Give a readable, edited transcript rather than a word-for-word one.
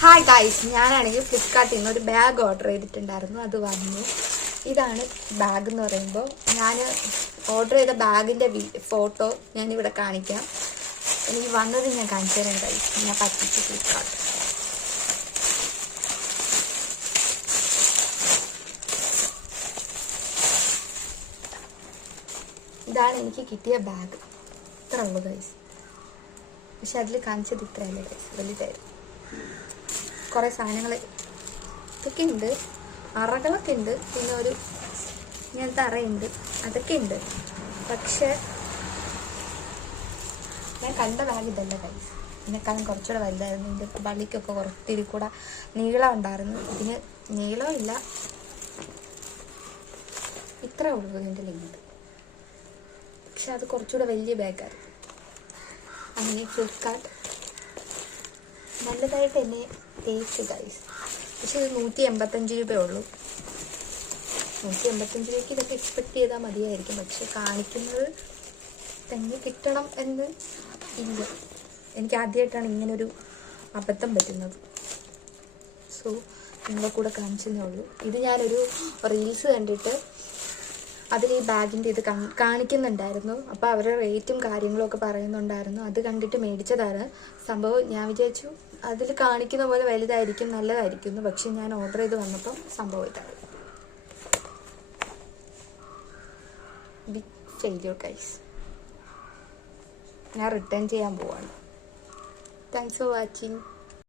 Hi guys, ഞാനാണെങ്കിൽ ഫ്ലിപ്കാർട്ടിൽ നിന്ന് ഒരു ബാഗ് ഓർഡർ ചെയ്തിട്ടുണ്ടായിരുന്നു. അത് വന്നു. ഇതാണ് ബാഗ് എന്ന് പറയുമ്പോൾ. ഞാൻ ഓർഡർ ചെയ്ത ബാഗിൻ്റെ ഫോട്ടോ ഞാനിവിടെ കാണിക്കാം. എനിക്ക് വന്നത് ഞാൻ കാണിച്ചു തരാം ഗൈസ്. ഞാൻ പറ്റിച്ചു ഫ്ലിപ്കാർട്ട്. ഇതാണ് എനിക്ക് കിട്ടിയ ബാഗ്. ഇത്ര ഉള്ളു ഗൈസ്. പക്ഷെ അതിൽ കാണിച്ചത് ഇത്രയല്ല ഗൈസ്, വലുതായിരുന്നു. കുറേ സാധനങ്ങൾ ഇതൊക്കെ ഉണ്ട്, അറകളൊക്കെ ഉണ്ട്, പിന്നെ ഒരു ഇങ്ങനത്തെ അറയുണ്ട്, അതൊക്കെ ഉണ്ട്. പക്ഷെ ഞാൻ കണ്ട ബാഗ് ഇതല്ല ഗൈസ്. ഇതിനേക്കാളും കുറച്ചുകൂടെ വലുതായിരുന്നു. ഇതിൻ്റെ വള്ളിക്കൊക്കെ കുറത്തിരി കൂടെ നീളം ഉണ്ടായിരുന്നു. ഇതിന് നീളമില്ല, ഇത്ര ഉള്ളൂ ഇതിൻ്റെ ലെങ്ത്. പക്ഷെ അത് കുറച്ചുകൂടെ വലിയ ബാഗായിരുന്നു. അങ്ങനെ ഫ്ലിപ്കാർട്ട് നല്ലതായിട്ട് എന്നെ തേച്ച് ഗൈസ്. പക്ഷെ ഇത് 185 രൂപയേ ഉള്ളൂ. 185 രൂപയ്ക്ക് ഇതൊക്കെ എക്സ്പെക്ട് ചെയ്താൽ മതിയായിരിക്കും. പക്ഷെ കാണിക്കുന്നത് തന്നെ കിട്ടണം എന്ന് ഇല്ല. എനിക്ക് ആദ്യമായിട്ടാണ് ഇങ്ങനൊരു അബദ്ധം പറ്റുന്നത്. സോ നിങ്ങളെ കൂടെ കാണിച്ചതേ ഉള്ളൂ. ഇത് ഞാനൊരു റീൽസ് കണ്ടിട്ട് അതിൽ ഈ ബാഗിൻ്റെ ഇത് കാണിക്കുന്നുണ്ടായിരുന്നു. അപ്പോൾ അവരുടെ റേറ്റും കാര്യങ്ങളും ഒക്കെ പറയുന്നുണ്ടായിരുന്നു. അത് കണ്ടിട്ട് മേടിച്ചതാണ് സംഭവം. ഞാൻ വിചാരിച്ചു അതിൽ കാണിക്കുന്ന പോലെ വലുതായിരിക്കും, നല്ലതായിരിക്കുന്നു. പക്ഷെ ഞാൻ ഓർഡർ ചെയ്ത് വന്നപ്പം സംഭവം ഇതാണ്. Big failure guys. ഞാൻ റിട്ടേൺ ചെയ്യാൻ പോവാണ്. Thanks for watching.